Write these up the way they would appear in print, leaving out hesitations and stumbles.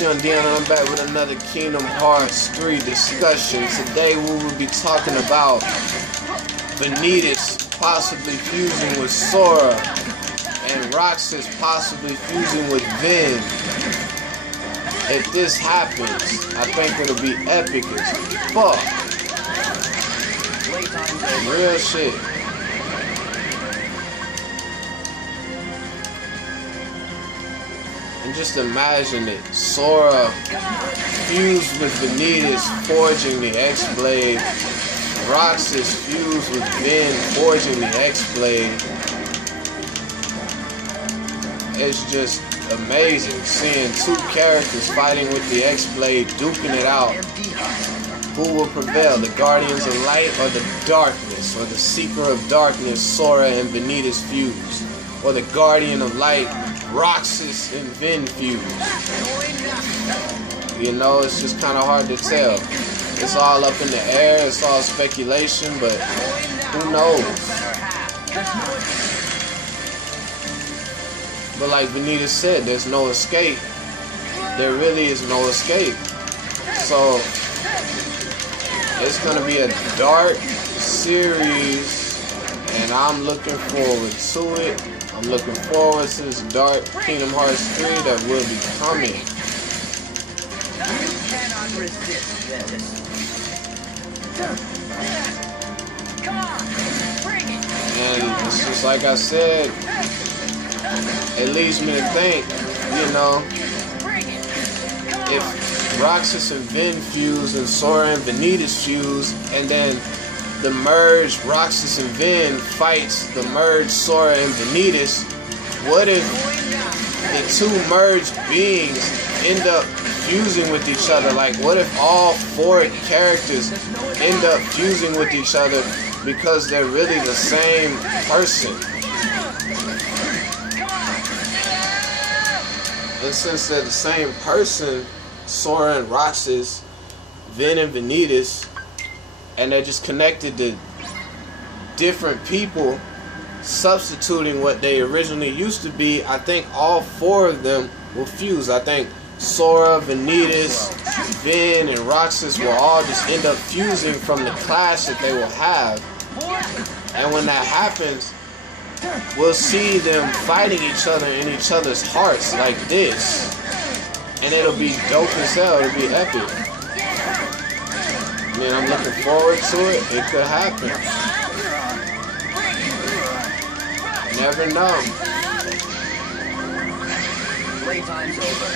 it's Young Dion, and I'm back with another Kingdom Hearts 3 discussion. Today we will be talking about Vanitas possibly fusing with Sora and Roxas possibly fusing with Vin. If this happens, I think it'll be epic as fuck. Real shit. And just imagine it. Sora fused with Vanitas forging the X-Blade. Roxas fused with Vin forging the X-Blade. It's just amazing seeing two characters fighting with the X-Blade, duking it out. Who will prevail, the Guardians of Light or the Darkness, or the Seeker of Darkness, Sora and Vanitas fused, or the Guardian of Light, Roxas and Vin fused? You know, it's just kind of hard to tell. It's all up in the air, it's all speculation, but who knows? But like Vanitas said, there's no escape. There really is no escape. So it's gonna be a dark series, and I'm looking forward to it. I'm looking forward to this dark Kingdom Hearts 3 that will be coming. You cannot resist this. Come on, bring it. And it's just like I said, it leads me to think, you know, if Roxas and Vin fuse and Sora and Vanitas fuse, and then the merged Roxas and Vin fights the merged Sora and Vanitas, what if the two merged beings end up fusing with each other? Like, what if all four characters end up fusing with each other because they're really the same person? And since they're the same person, Sora and Roxas, Vin and Vanitas, and they're just connected to different people, substituting what they originally used to be, I think all four of them will fuse. I think Sora, Vanitas, Vin, and Roxas will all just end up fusing from the clash that they will have. And when that happens, we'll see them fighting each other in each other's hearts like this. And it'll be dope as hell. It'll be epic. Man, I'm looking forward to it. It could happen. Never know. Playtime's over.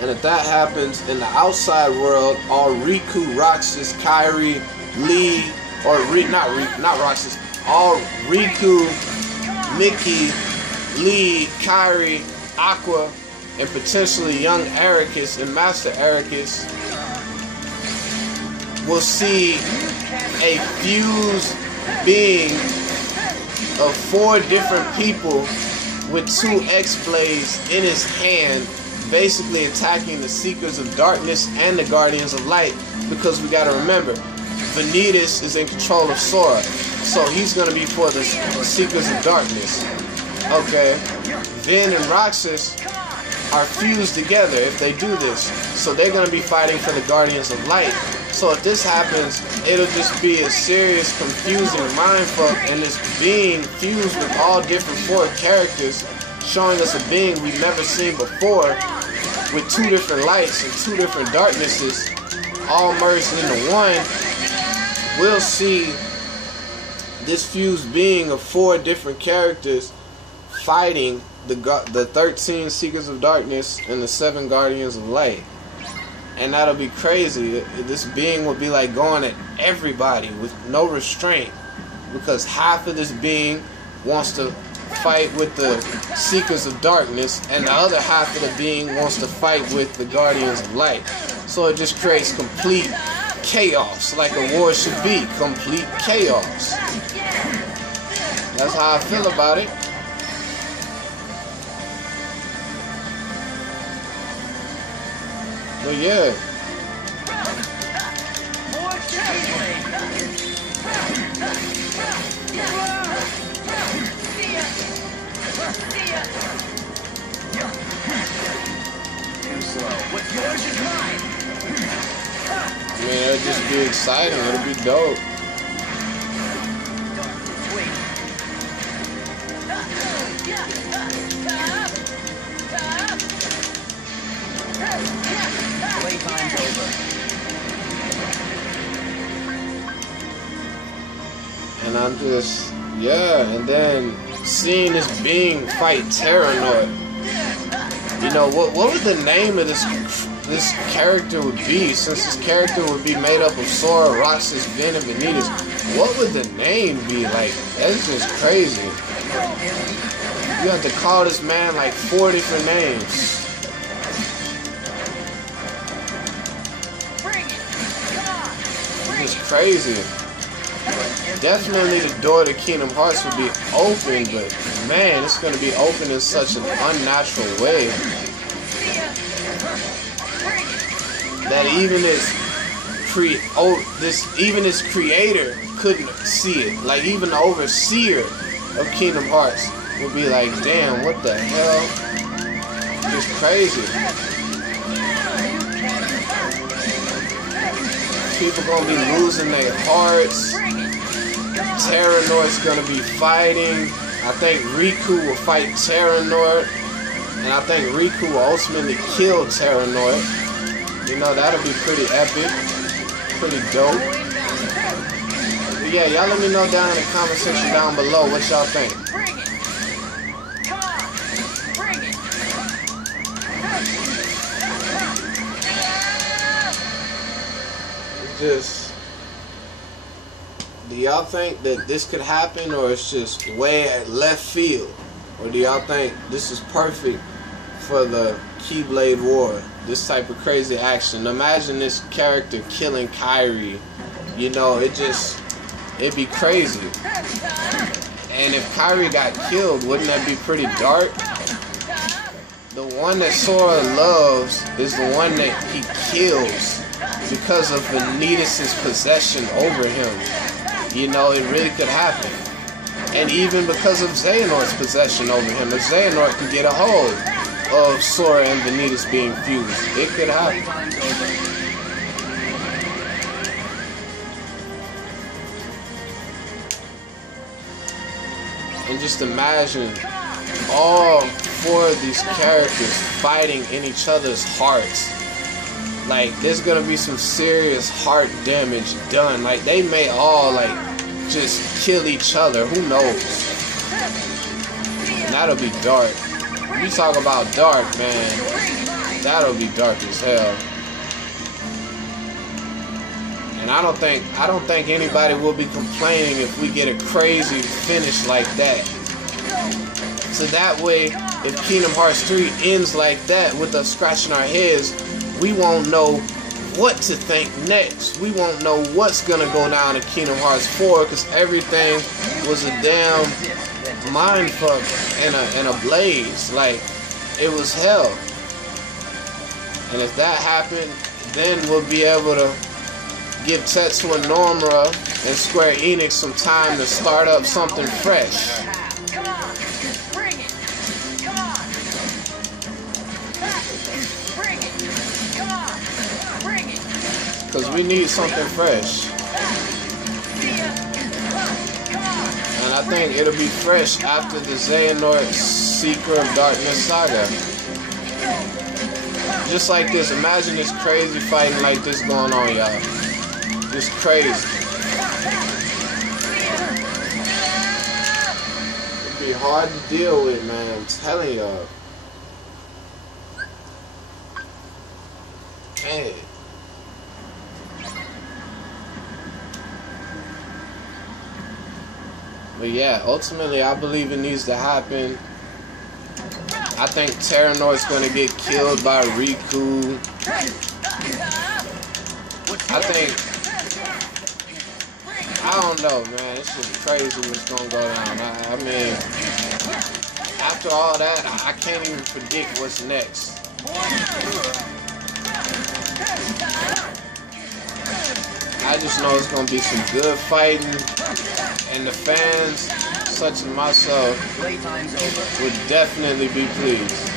And if that happens, in the outside world, all Riku, Roxas, Kairi, Lee, or not Roxas, all Riku, Mickey, Lee, Kairi, Aqua, and potentially young Ericus and Master Ericus will see a fused being of four different people with two X-Blades in his hand, basically attacking the Seekers of Darkness and the Guardians of Light, because we gotta remember, Vanitas is in control of Sora, so he's gonna be for the Seekers of Darkness. Okay, Vin and Roxas are fused together if they do this, so they're gonna be fighting for the Guardians of Light. So if this happens, it'll just be a serious, confusing mindfuck, and this being fused with all different four characters, showing us a being we've never seen before, with two different lights and two different darknesses, all merged into one. We'll see this fused being of four different characters fighting the 13 Seekers of Darkness and the 7 Guardians of Light. And that'll be crazy. This being will be like going at everybody with no restraint, because half of this being wants to fight with the Seekers of Darkness, and the other half of the being wants to fight with the Guardians of Light. So it just creates complete chaos, like a war should be. Complete chaos. That's how I feel about it. But yeah. Yours is mine. I mean, it'll just be exciting. It'll be dope. Darkness, wait. Playtime's over. And I'm just, yeah, and then seeing this being fight Terranort. You know, what would the name of this character would be, since this character would be made up of Sora, Roxas, Ben, and Vanitas? What would the name be? Like, that's just crazy. You have to call this man like 4 different names. It's crazy. Definitely the door to Kingdom Hearts would be open, but man, it's going to be open in such an unnatural way that even this creator couldn't see it. Like, even the overseer of Kingdom Hearts would be like, damn, what the hell? It's crazy. People gonna be losing their hearts. Terranort's gonna be fighting. I think Riku will fight Terranort, and I think Riku will ultimately kill Terranort. You know, that'll be pretty epic, pretty dope. But yeah, y'all let me know down in the comment section down below what y'all think. Just, do y'all think that this could happen, or it's just way at left field? Or do y'all think this is perfect for the Keyblade War? This type of crazy action. Imagine this character killing Kairi. You know, it'd be crazy. And if Kairi got killed, wouldn't that be pretty dark? The one that Sora loves is the one that he kills because of Vanitas' possession over him. You know, it really could happen. And even because of Xehanort's possession over him, if Xehanort can get a hold of Sora and Vanitas being fused, it could happen. And just imagine all 4 of these characters fighting in each other's hearts. Like, there's gonna be some serious heart damage done. Like, they may all, like, just kill each other. Who knows? And that'll be dark. You talk about dark, man. That'll be dark as hell. And I don't think anybody will be complaining if we get a crazy finish like that. So that way, if Kingdom Hearts 3 ends like that with us scratching our heads, we won't know what to think next. We won't know what's gonna go down in Kingdom Hearts 4, because everything was a damn mindfuck and a blaze. Like, it was hell. And if that happened, then we'll be able to give Tetsuya and Nomura and Square Enix some time to start up something fresh. Because we need something fresh. And I think it'll be fresh after the Xehanort Secret of Darkness saga. Just like this, imagine this crazy fighting like this going on, y'all. Just crazy. It'd be hard to deal with, man. I'm telling y'all. Hey. But yeah, ultimately, I believe it needs to happen. I think Terranort's going to get killed by Riku. I don't know, man. It's just crazy what's going to go down. I mean, after all that, I can't even predict what's next. I just know it's going to be some good fighting. And the fans, such as myself, would definitely be pleased.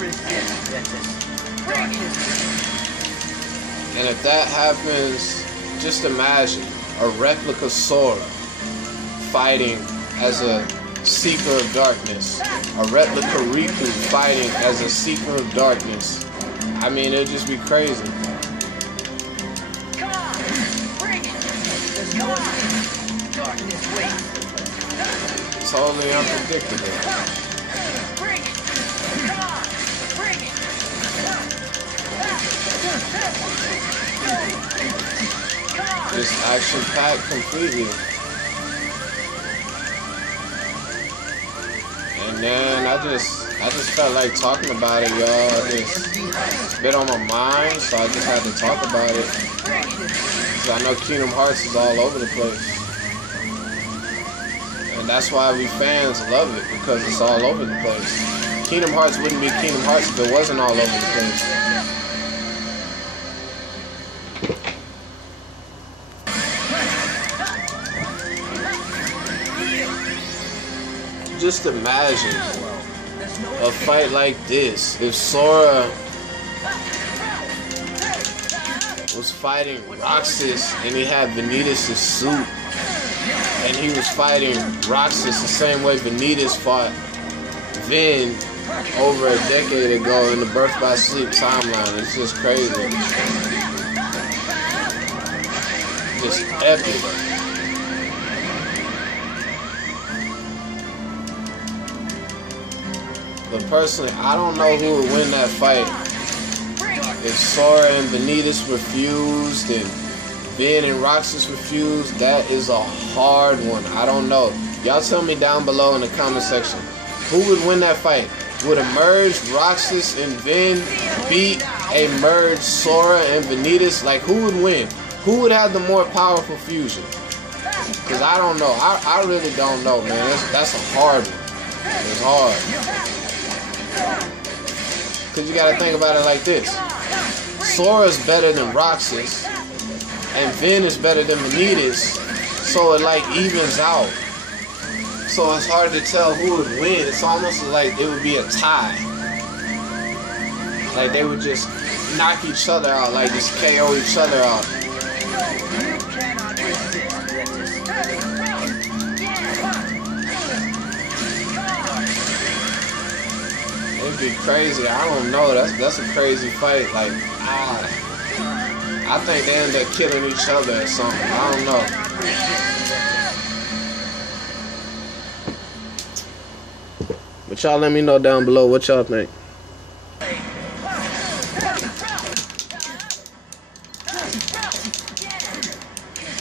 resist this darkness. And if that happens, just imagine a replica Sora fighting as a Seeker of Darkness. A replica Riku fighting as a Seeker of Darkness. I mean, it'd just be crazy. Come on, bring it. There's no darkness waits. Totally unpredictable. Bring it. Come on, bring it. Come on. Just action-packed completely. And then I just felt like talking about it, y'all. It's been on my mind, so I just had to talk about it. Because I know Kingdom Hearts is all over the place. And that's why we fans love it, because it's all over the place. Kingdom Hearts wouldn't be Kingdom Hearts if it wasn't all over the place. Just imagine a fight like this. If Sora was fighting Roxas and he had Vanitas' suit, and he was fighting Roxas the same way Vanitas fought Vin over a decade ago in the Birth by Sleep timeline. It's just crazy. Just epic. But personally, I don't know who would win that fight. If Sora and Vanitas refused and Vin and Roxas refused, that is a hard one. I don't know. Y'all tell me down below in the comment section. Who would win that fight? Would a merged Roxas and Vin beat a merged Sora and Vanitas? Like, who would win? Who would have the more powerful fusion? Because I don't know. I really don't know, man. That's a hard one. It's hard. Because you got to think about it like this. Sora's better than Roxas, and Vin is better than Vanitas, so it like evens out. So it's hard to tell who would win. It's almost like it would be a tie. Like they would just knock each other out, like just KO each other out. It'd be crazy. I don't know. That's a crazy fight. Like, I think they end up killing each other or something. I don't know. But y'all let me know down below what y'all think.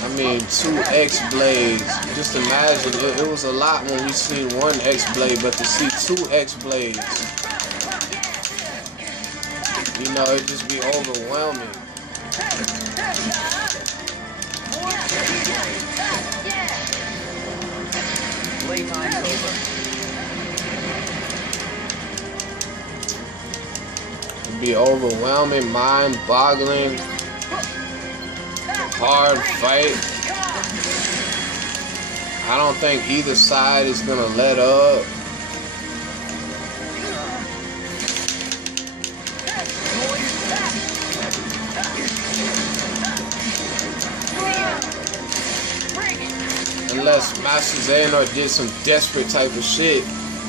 I mean, 2 X-Blades. Just imagine, it was a lot when we seen 1 X-Blade, but to see 2 X-Blades, you know, it'd just be overwhelming. Playtime's over. It'd be overwhelming, mind-boggling, hard fight. I don't think either side is gonna let up. Unless Master Xehanort did some desperate type of shit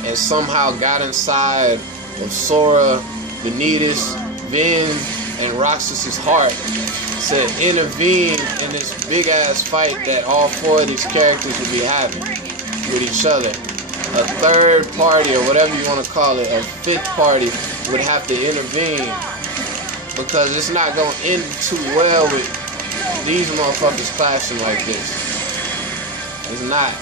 and somehow got inside of Sora, Vanitas, Vin, and Roxas' heart to intervene in this big ass fight that all 4 of these characters would be having with each other. A third party, or whatever you want to call it, a 5th party would have to intervene, because it's not going to end too well with these motherfuckers clashing like this. It's not.